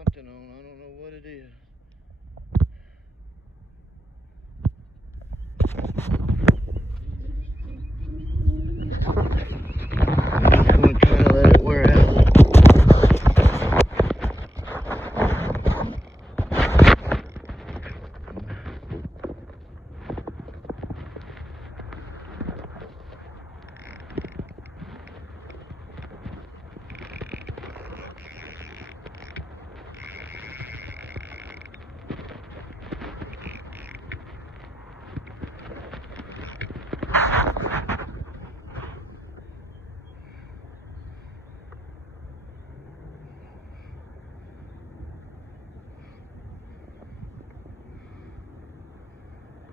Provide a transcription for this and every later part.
something on. I don't know what it is. I'm just going to try to let it wear out.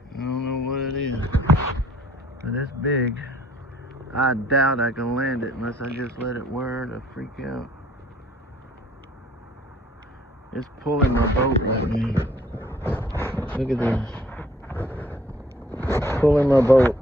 I don't know what it is, but it's big. I doubt I can land it unless I just let it wear to freak out. It's pulling my boat right now. Look at this. It's pulling my boat.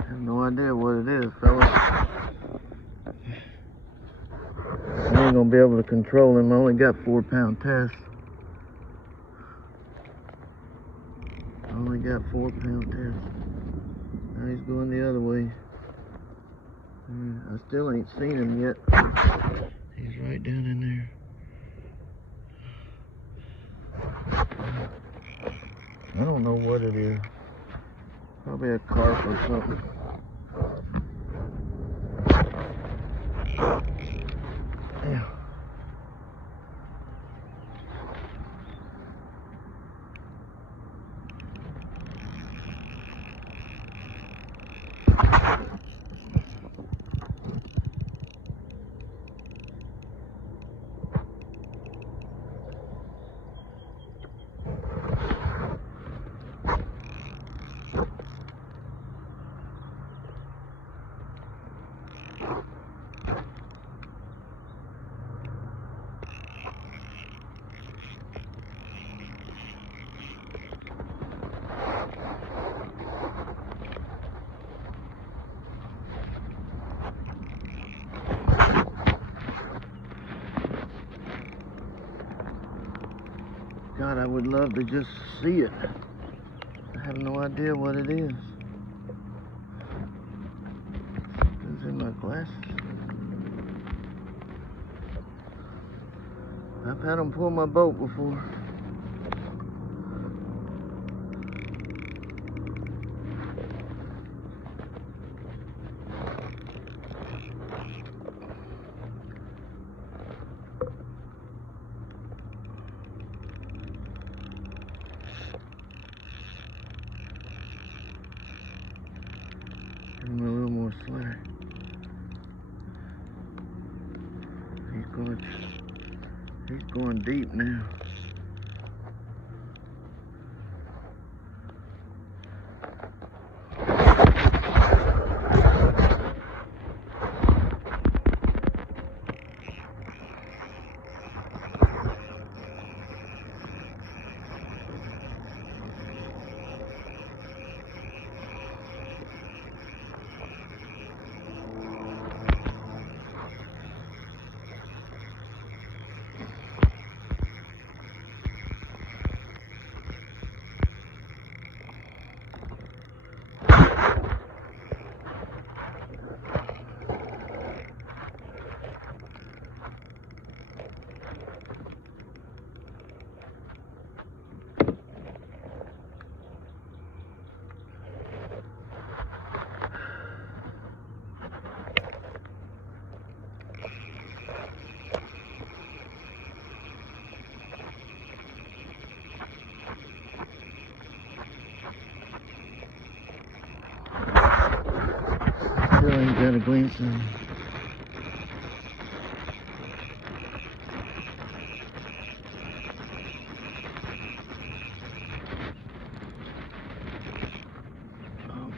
I have no idea what it is, fellas. I ain't gonna be able to control him. I only got 4-pound test. I only got 4-pound test. Now he's going the other way. I still ain't seen him yet. He's right down in there. I don't know what it is. Probably a carp or something. Yeah. God, I would love to just see it. I have no idea what it is. It's in my glasses. I've had them pull my boat before. Give him a little more slack. He's going deep now. gotta glean some. Oh God.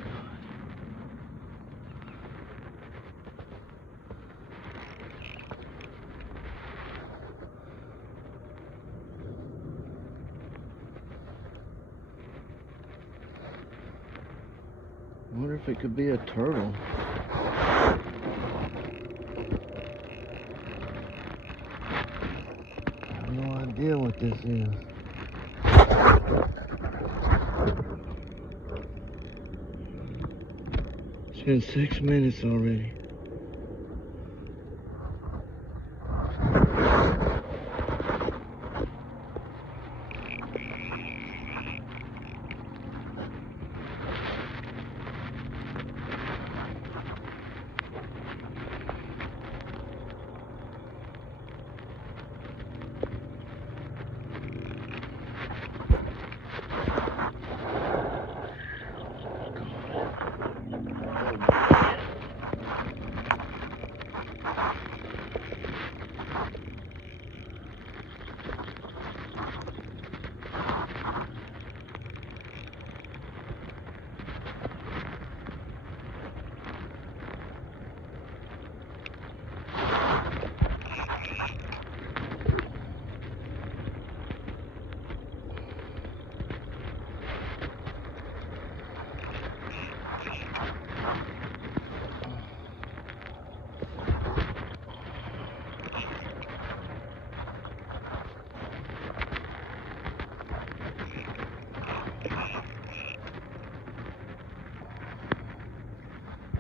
I wonder if it could be a turtle. I have no idea what this is. It's been 6 minutes already.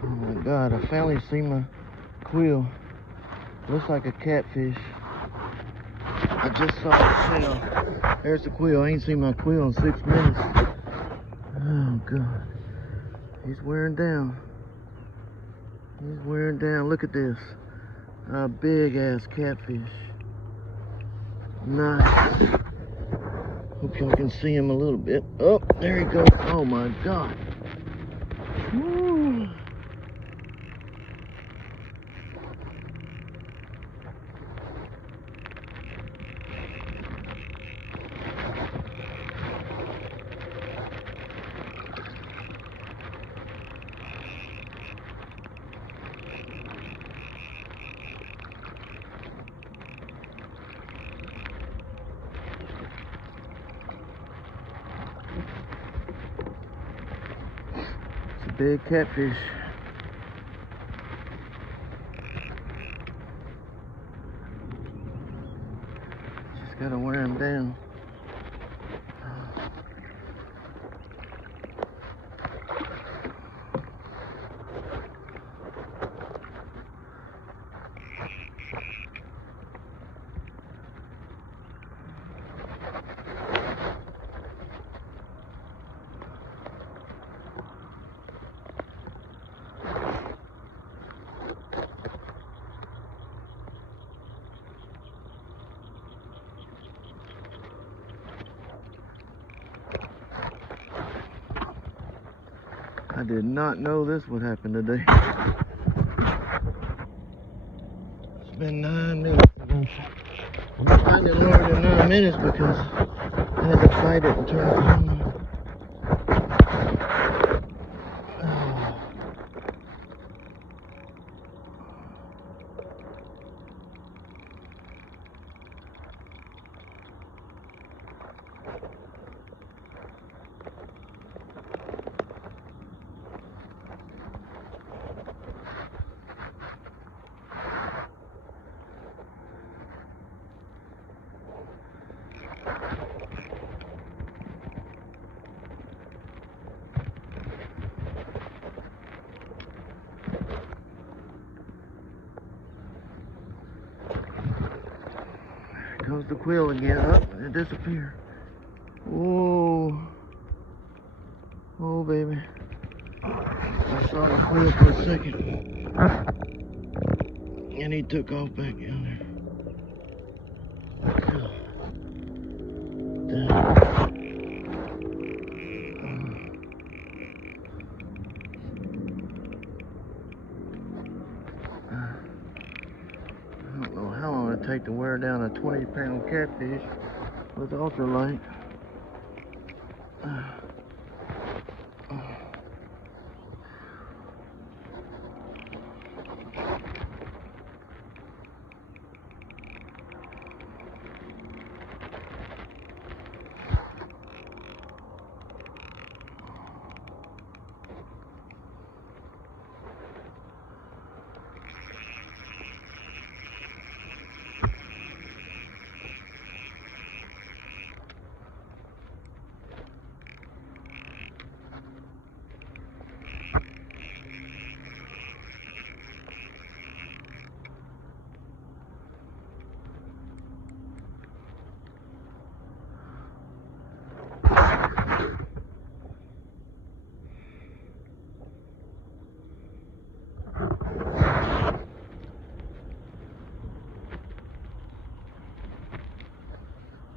Oh my God, I finally see my quill. Looks like a catfish. I just saw the tail. There's the quill. I ain't seen my quill in 6 minutes. Oh God. He's wearing down. He's wearing down. Look at this. A big ass catfish. Nice. Hope y'all can see him a little bit. Oh, there he goes. Oh my God. Woo. It's a big catfish. Just gotta wear him down. I did not know this would happen today. It's been 9 minutes. I'm gonna find it longer than 9 minutes because I had to fight it and turn it on. Comes the quill again. Up, it disappeared. Whoa. Oh, baby. I saw the quill for a second. And he took off back down there. ultralight to wear down a 20-pound catfish with ultralight.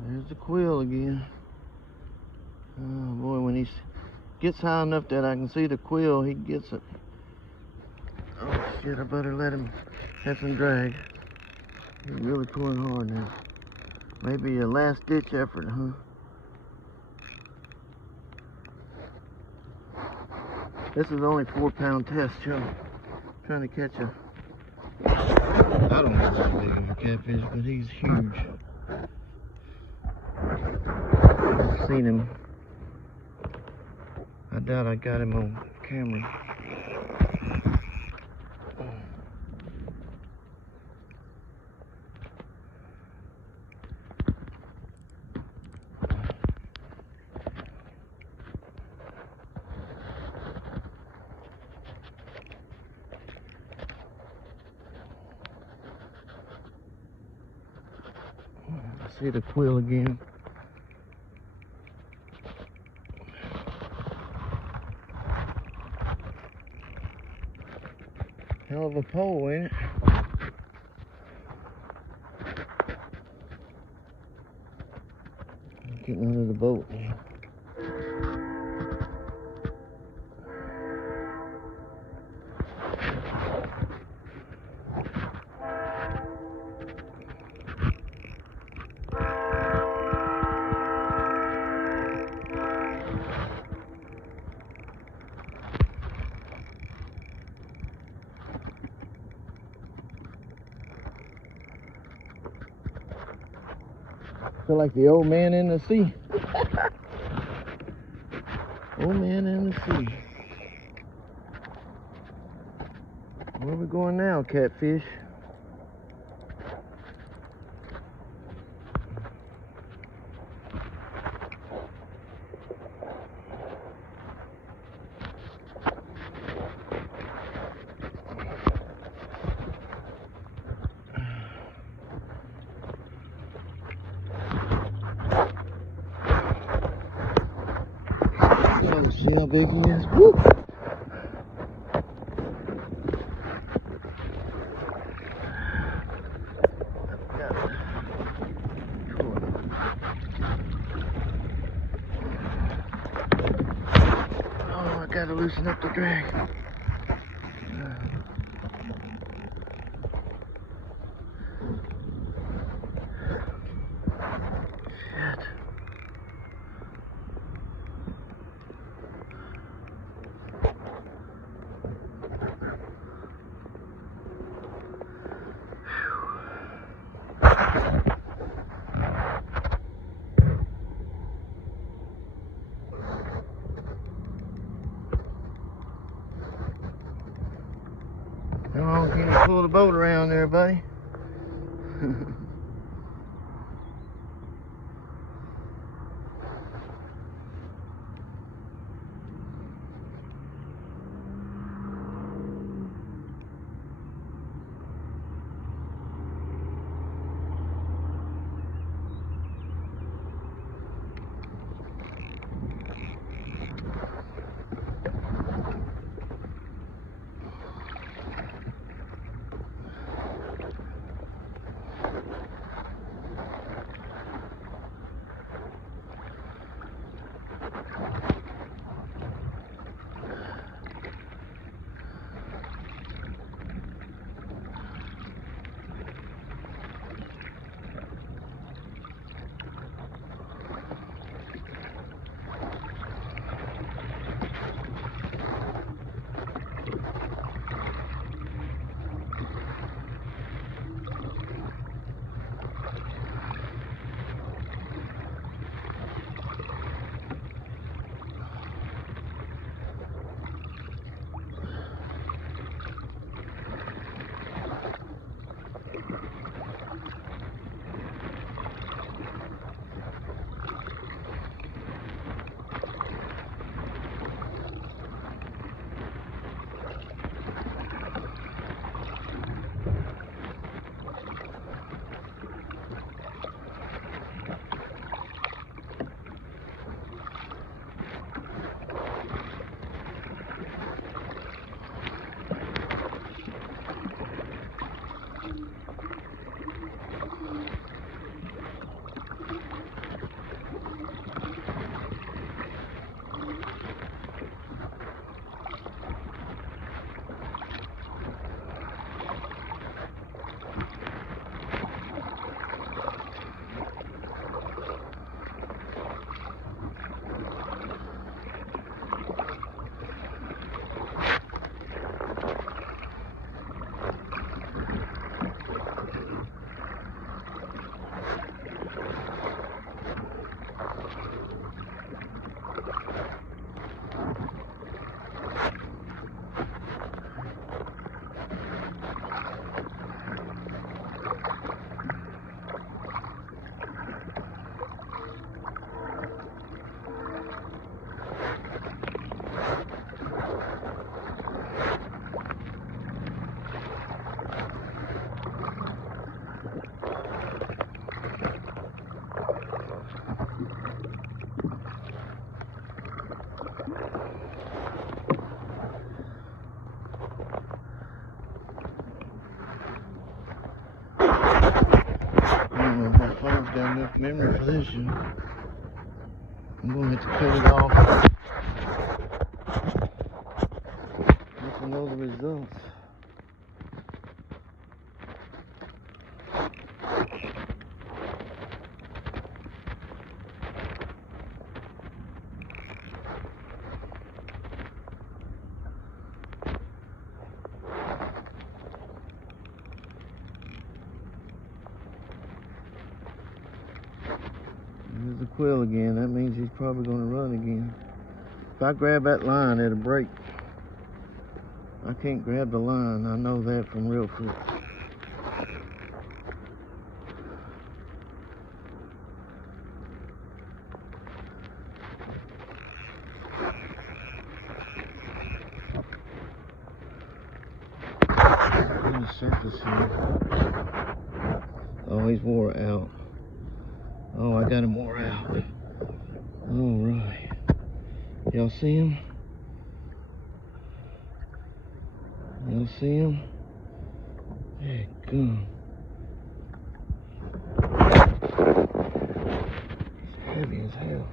There's the quill again. Oh boy, when he gets high enough that I can see the quill, he gets it. Oh shit, I better let him have some drag. He's really pulling hard now. Maybe a last ditch effort, huh? This is only 4-pound test, Joe. Trying to catch a, I don't know how big of a catfish, but he's huge. I've seen him. I doubt I got him on camera. I see the quill again. Hell of a pole, ain't it? Getting under the boat now. Feel like the old man in the sea. Old man in the sea. Where are we going now, catfish? See how big he is? Woo! Oh, I gotta loosen up the drag. Shit. How long can you pull the boat around there, buddy? memory for this year. I'm gonna have to cut it off. Let you know the results. There's the quill again. That means he's probably going to run again. If I grab that line, it'll break. I can't grab the line. I know that from Reelfoot. On the surface here. Oh, he's wore out. Oh, I got him wore out. All right. Y'all see him? Y'all see him? Hey, come. It's heavy as hell.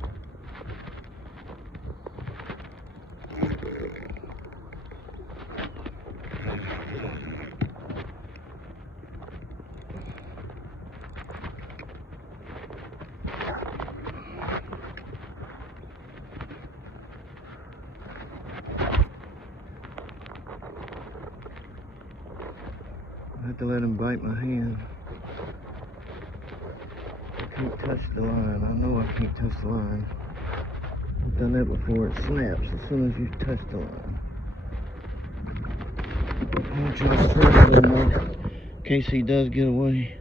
I have to let him bite my hand. I can't touch the line. I know I can't touch the line. I've done that before. It snaps as soon as you touch the line. I'm gonna try to press a little more in case he does get away.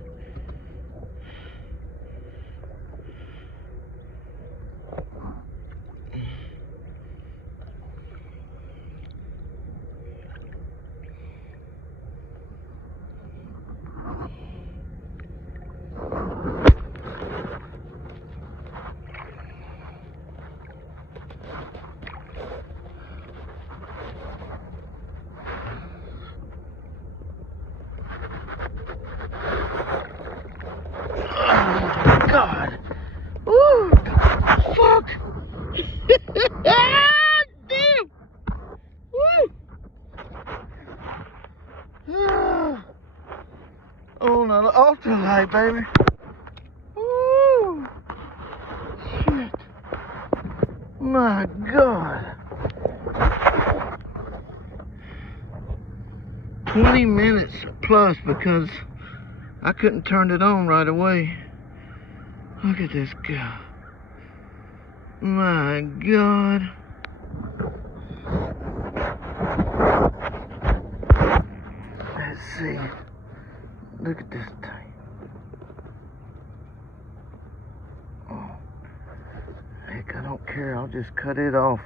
God. Ooh. Fuck. Damn. Woo. On the ultralight, baby. Woo. Shit. My God. 20 minutes plus because I couldn't turn it on right away. Look at this guy. My God. Let's see. Look at this thing. Oh. Heck, I don't care. I'll just cut it off.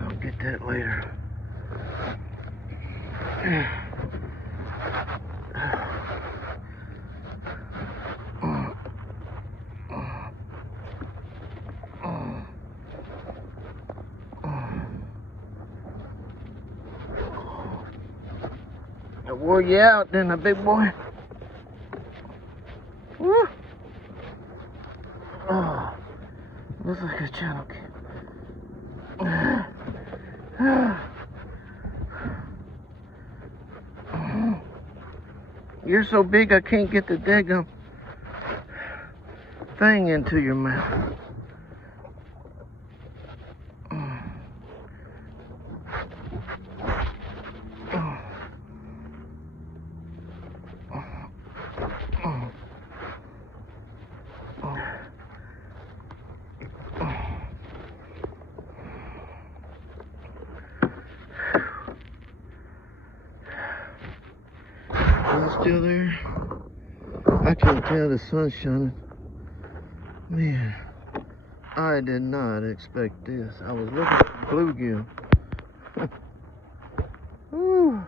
I'll get that later. I wore you out, didn't I, big boy? Woo! Oh, looks like a channel kid. You're so big I can't get the daggum thing into your mouth. Is it still there? I can't tell, the sun's shining. Man, I did not expect this. I was looking for bluegill. Woo.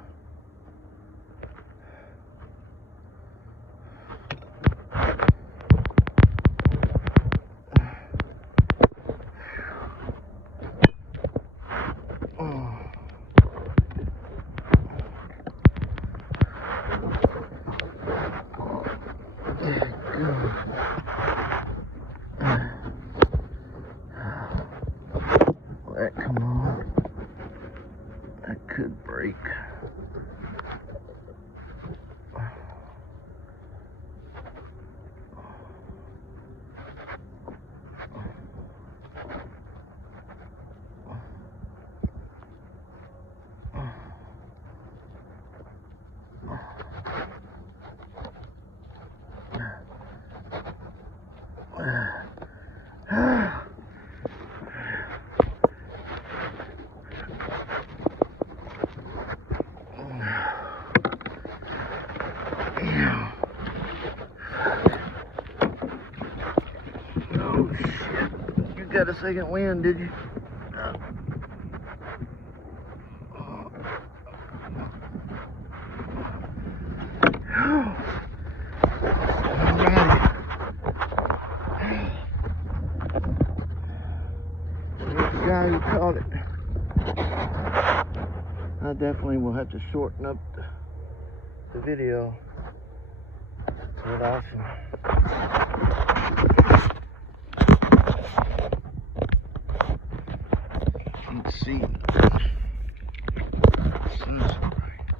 got a second wind, did you? The guy who caught it. I definitely will have to shorten up the video. But awesome. Let's see. Sun's